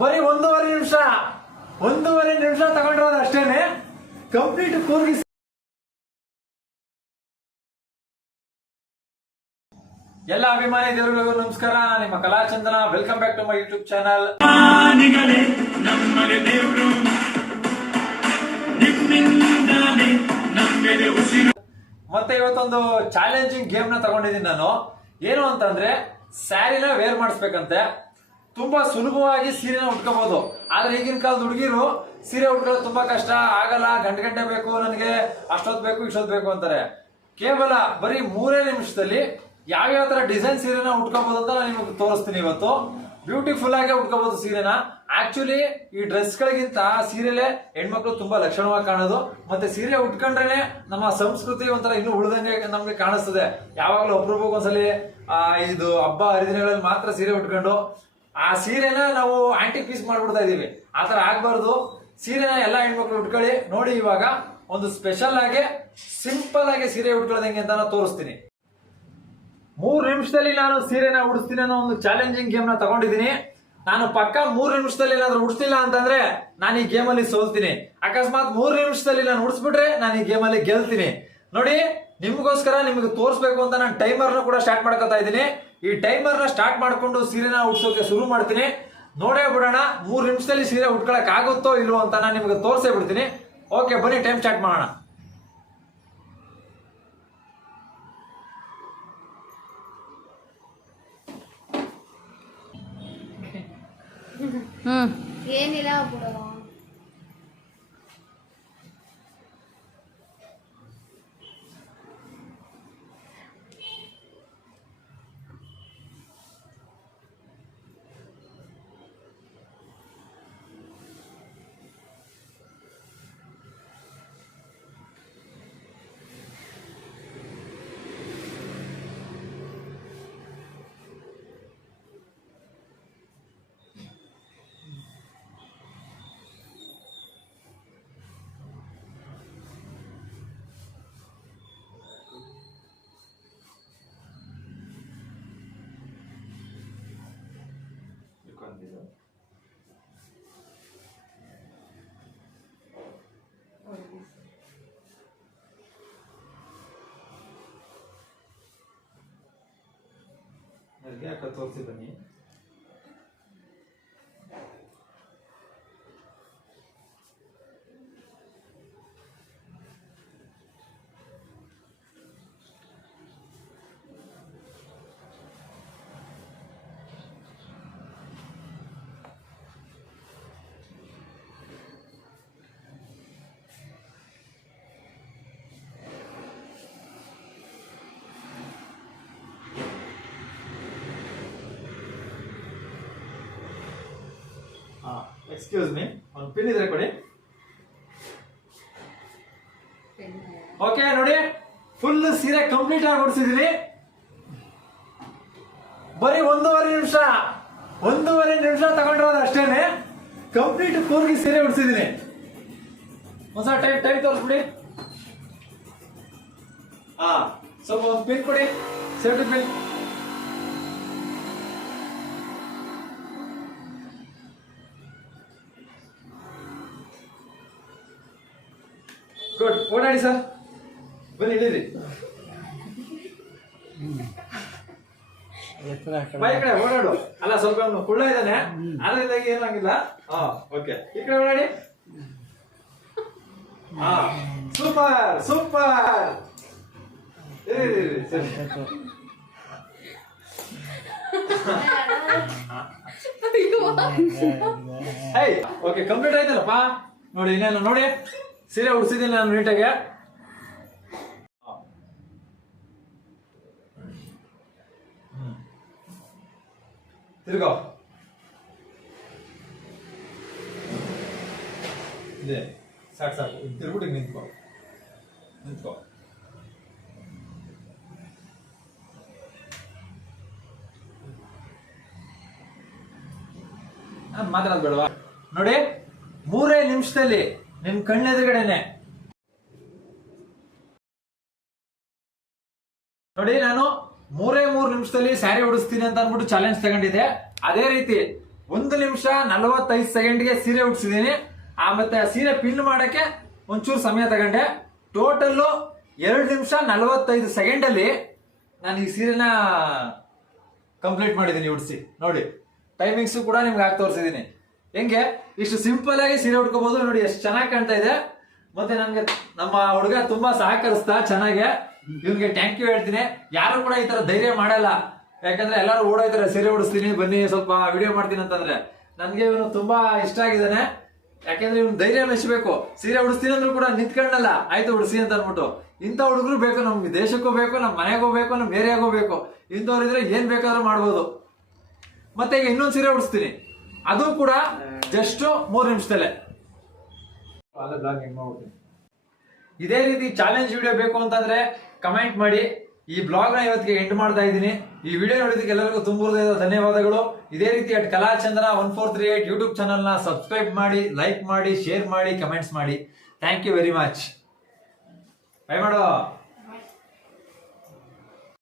ಬರೀ ಒಂದೂವರೆ ನಿಮಿಷ ತಗೊಂಡಿರೋದು ಅಷ್ಟೇನೆ ಕಂಪ್ಲೀಟ್ ಕೂರ್ಗಿ. ಎಲ್ಲ ಅಭಿಮಾನಿ ದೇವರಿಗೂ ನಮಸ್ಕಾರ. ನಿಮ್ಮ Kalachandana. Welcome back to my YouTube channel. ಮತ್ತೆ ಇವತ್ತೊಂದು ಚಾಲೆಂಜಿಂಗ್ ಗೇಮ್ ನ ತಗೊಂಡಿದ್ದೀನಿ ನಾನು. ಏನು ಅಂತಂದ್ರೆ ಸ್ಯಾರಿನ ವೇರ್ ಮಾಡಿಸ್ಬೇಕಂತೆ. ತುಂಬಾ ಸುಲಭವಾಗಿ ಸೀರೆನ ಉಟ್ಕೋಬಹುದು. ಆದ್ರೆ ಈಗಿನ ಕಾಲದ ಹುಡುಗಿರು ಸೀರೆ ಉಟ್ಕೊಳ್ಳೋದು ತುಂಬಾ ಕಷ್ಟ, ಆಗಲ್ಲ, ಗಂಟೆ ಬೇಕು, ನನಗೆ ಅಷ್ಟೊತ್ತು ಬೇಕು ಇಷ್ಟೊತ್ತು ಬೇಕು ಅಂತಾರೆ. ಕೇವಲ ಬರೀ 3 ನಿಮಿಷದಲ್ಲಿ ಯಾವ್ಯಾವ ತರ ಡಿಸೈನ್ ಸೀರೆನ ಉಟ್ಕೋಬಹುದು ಅಂತ ನಾನು ನಿಮಗೆ ತೋರಿಸ್ತೀನಿ ಇವತ್ತು. ಬ್ಯೂಟಿಫುಲ್ ಆಗಿ ಉಟ್ಕೋಬಹುದು ಸೀರೆನ. ಆಕ್ಚುಲಿ ಈ ಡ್ರೆಸ್ ಗಳಿಗಿಂತ ಸೀರೆಲೆ ಹೆಣ್ಮಕ್ಳು ತುಂಬಾ ಲಕ್ಷಣವಾಗಿ ಕಾಣೋದು. ಮತ್ತೆ ಸೀರೆ ಉಟ್ಕೊಂಡ್ರೇನೆ ನಮ್ಮ ಸಂಸ್ಕೃತಿ ಒಂಥರ ಇನ್ನು ಉಳಿದಂಗೆ ನಮ್ಗೆ ಕಾಣಿಸ್ತದೆ. ಯಾವಾಗ್ಲೂ ಒಬ್ರಿಗೊಬ್ಬೊಂದ್ಸಲಿ ಇದು ಹಬ್ಬ ಹರಿದಿನಗಳಲ್ಲಿ ಮಾತ್ರ ಸೀರೆ ಉಟ್ಕೊಂಡು ಆ ಸೀರೆನ ನಾವು ಆಂಟಿಕ್ ಪೀಸ್ ಮಾಡ್ಬಿಡ್ತಾ ಇದೀವಿ. ಆತರ ಆಗ್ಬಾರ್ದು. ಸೀರೆನ ಎಲ್ಲಾ ಹೆಣ್ಮಕ್ಳು ಉಟ್ಕೊಳ್ಳಿ. ನೋಡಿ, ಇವಾಗ ಒಂದು ಸ್ಪೆಷಲ್ ಆಗಿ ಸಿಂಪಲ್ ಆಗಿ ಸೀರೆ ಉಟ್ಕೊಳ್ಳೋದು ಹೆಂಗೆ ಅಂತ ನಾನು ತೋರಿಸ್ತೀನಿ. 3 ನಿಮಿಷದಲ್ಲಿ ನಾನು ಸೀರೆನ ಉಡಿಸ್ತೀನಿ ಅನ್ನೋ ಒಂದು ಚಾಲೆಂಜಿಂಗ್ ಗೇಮ್ ನ ತಗೊಂಡಿದ್ದೀನಿ. ನಾನು ಪಕ್ಕ 3 ನಿಮಿಷದಲ್ಲಿ ಏನಾದ್ರು ಉಡಿಸ್ತಿಲ್ಲ ಅಂತಂದ್ರೆ ನಾನು ಈ ಗೇಮ್ ಅಲ್ಲಿ ಸೋಲ್ತೀನಿ. ಅಕಸ್ಮಾತ್ 3 ನಿಮಿಷದಲ್ಲಿ ನಾನು ಉಡಿಸ್ಬಿಟ್ರೆ ನಾನು ಈ ಗೇಮ್ ಅಲ್ಲಿ ಗೆಲ್ತೀನಿ. ನೋಡಿ, ನಿಮ್ಗೋಸ್ಕರ ನಿಮ್ಗೆ ತೋರಿಸ್ಬೇಕು ಅಂತ ನಾನು ಟೈಮರ್ ನ ಕೂಡ ಸ್ಟಾರ್ಟ್ ಮಾಡ್ಕೊತಾ ಇದ್ದೀನಿ. ಈ ಟೈಮರ್ ನ ಸ್ಟಾರ್ಟ್ ಮಾಡ್ಕೊಂಡು ಸೀರೆನ ಉಡ್ಸೋಕೆ ಶುರು ಮಾಡ್ತೀನಿ. ನೋಡೇ ಬಿಡೋಣ 3 ನಿಮಿಷದಲ್ಲಿ ಸೀರೆ ಉಟ್ಕೊಳಕ್ ಆಗುತ್ತೋ ಇಲ್ವೋ ಅಂತ ನಾನು ನಿಮ್ಗೆ ತೋರಿಸೇ ಬಿಡ್ತೀನಿ. ಓಕೆ, ಬನ್ನಿ ಟೈಮ್ ಸ್ಟಾರ್ಟ್ ಮಾಡೋಣ. ಏನಿಲ್ಲ ಬಿಡು. ತೋರಿಸಿ ಬನ್ನಿ. ಎಕ್ಸ್ಕ್ಯೂಸ್ ಮೀ, ಒಂದು ಪಿನ್ ಇದ್ರೆ ಕೊಡಿ. ಓಕೆ, ನೋಡಿ, ಫುಲ್ ಸೀರೆ ಕಂಪ್ಲೀಟ್ ಆಗಿ ಉಡಿಸಿದೀನಿ. ಬರೀ ಒಂದೂವರೆ ನಿಮಿಷ ತಗೊಂಡಿರೋದು ಅಷ್ಟೇನೆ ಕಂಪ್ಲೀಟ್ ಕೂರ್ಗಿ ಸೀರೆ ಉಡಿಸಿದೀನಿ. ಒಂದ್ಸಲ ಟೈಮ್ ತೋರಿಸ್ಬಿಡಿ. ಸ್ವಲ್ಪ ಒಂದು ಪಿನ್ ಕೊಡಿ, ಸೇಫ್ಟಿ ಪಿನ್. ಗುಡ್, ಓಡಾಡಿ ಸರ್, ಬನ್ನಿ ಇಳಿರಿ. ಬೈ ಕಡೆ ಓಡಾಡು. ಅಲ್ಲ, ಸ್ವಲ್ಪ ಕುಳ್ಳ ಇದ್ದಾನೆ, ಅದರಿಂದಾಗಿ ಏನಾಗಿಲ್ಲ. ಓಕೆ, ಈ ಕಡೆ ಓಡಾಡಿ. ಸೂಪರ್. ಇರಿ ಸರಿ. ಓಕೆ, ಕಂಪ್ಲೀಟ್ ಆಯ್ತಲ್ಲಪ್ಪ. ನೋಡಿ, ಇನ್ನೇನು ನೋಡಿ, ಸೀರೆ ಉಡ್ಸಿದ್ದೀನಿ ನಾನು ನೀಟಾಗೆ. ತಿರ್ಗೋ ಇದೆ, ಸಾಕು ತಿರ್ಬಿಟ್ಟು ನಿಂತ್ಕೋ. ಮಾತಾಡೋದು ಬೇಡವಾ? ನೋಡಿ, 3 ನಿಮಿಷದಲ್ಲಿ ನಿಮ್ ಕಣ್ಣೆದುರುಗಡೆನೆ ನೋಡಿ, ನಾನು 3 ನಿಮಿಷದಲ್ಲಿ ಸ್ಯಾರಿ ಉಡಿಸ್ತೀನಿ ಅಂತ ಅಂದ್ಬಿಟ್ಟು ಚಾಲೆಂಜ್ ತಗೊಂಡಿದ್ದೆ. ಅದೇ ರೀತಿ 1 ನಿಮಿಷ 45 ಸೆಕೆಂಡ್ಗೆ ಸೀರೆ ಉಡ್ಸಿದೀನಿ. ಮತ್ತೆ ಸೀರೆ ಪಿನ್ ಮಾಡಕ್ಕೆ ಒಂಚೂರು ಸಮಯ ತಗೊಂಡೆ. ಟೋಟಲ್ 2 ನಿಮಿಷ 45 ಸೆಕೆಂಡ್ ಅಲ್ಲಿ ನಾನು ಈ ಸೀರೆನ ಕಂಪ್ಲೀಟ್ ಮಾಡಿದೀನಿ ಉಡ್ಸಿ. ನೋಡಿ ಟೈಮಿಂಗ್ಸ್ ಕೂಡ ನಿಮ್ಗೆ ಹಾಕಿ ತೋರಿಸಿದೀನಿ. ಹೆಂಗೆ ಇಷ್ಟು ಸಿಂಪಲ್ ಆಗಿ ಸೀರೆ ಉಟ್ಕೋಬಹುದು. ನೋಡಿ ಎಷ್ಟು ಚೆನ್ನಾಗಿ ಕಾಣ್ತಾ ಇದೆ. ಮತ್ತೆ ನನ್ಗೆ ನಮ್ಮ ಹುಡುಗ ತುಂಬಾ ಸಹಕರಿಸ್ತಾ ಚೆನ್ನಾಗೆ. ಇವ್ನಿಗೆ ಥ್ಯಾಂಕ್ ಯು ಹೇಳ್ತೀನಿ. ಯಾರು ಕೂಡ ಈ ತರ ಧೈರ್ಯ ಮಾಡಲ್ಲ. ಯಾಕಂದ್ರೆ ಎಲ್ಲರೂ ಓಡೋಯ್ತಾರೆ ಸೀರೆ ಉಡಿಸ್ತೀನಿ ಬನ್ನಿ ಸ್ವಲ್ಪ ವಿಡಿಯೋ ಮಾಡ್ತೀನಿ ಅಂತಂದ್ರೆ. ನನ್ಗೆ ಇವನು ತುಂಬಾ ಇಷ್ಟ ಆಗಿದ್ದಾನೆ. ಯಾಕಂದ್ರೆ ಇವ್ನು ಧೈರ್ಯ ಮೆಚ್ಚಬೇಕು. ಸೀರೆ ಉಡಿಸ್ತೀನಿ ಅಂದ್ರೂ ಕೂಡ ನಿಂತ್ಕೊಂಡಲ್ಲ ಆಯ್ತು ಉಡಿಸಿ ಅಂತ ಅನ್ಬಿಟ್ಟು. ಇಂಥ ಹುಡುಗರು ಬೇಕು ನಮ್ಗೆ, ದೇಶಕ್ಕೂ ಬೇಕು, ನಮ್ಮ ಮನೆಗೂ ಬೇಕು, ನಮ್ಮ ಏರಿಯಾಗೂ ಬೇಕು. ಇಂಥವ್ರಿದ್ರೆ ಏನ್ ಬೇಕಾದ್ರೂ ಮಾಡ್ಬೋದು. ಮತ್ತೆ ಈಗ ಇನ್ನೊಂದು ಸೀರೆ ಉಡಿಸ್ತೀನಿ, ಅದು ಕೂಡ ಜಸ್ಟ್ 3 ನಿಮಿಷದಲ್ಲೇ. ಇದೇ ರೀತಿ ಚಾಲೆಂಜ್ ವಿಡಿಯೋ ಬೇಕು ಅಂತಂದ್ರೆ ಕಮೆಂಟ್ ಮಾಡಿ. ಈ ಬ್ಲಾಗ್ ನ ಇವತ್ತಿಗೆ ಎಂಡ್ ಮಾಡ್ತಾ ಇದ್ದೀನಿ. ಈ ವಿಡಿಯೋ ನೋಡಿದಕ್ಕೆ ಎಲ್ಲರಿಗೂ ತುಂಬ ಧನ್ಯವಾದಗಳು. ಇದೇ ರೀತಿ ಕಲಾಚಂದ್ರ 1438 ಯೂಟ್ಯೂಬ್ ಚಾನಲ್ ನ ಸಬ್ಸ್ಕ್ರೈಬ್ ಮಾಡಿ, ಲೈಕ್ ಮಾಡಿ, ಶೇರ್ ಮಾಡಿ, ಕಮೆಂಟ್ಸ್ ಮಾಡಿ. Thank you very much. Bye ಮಾಡೋ.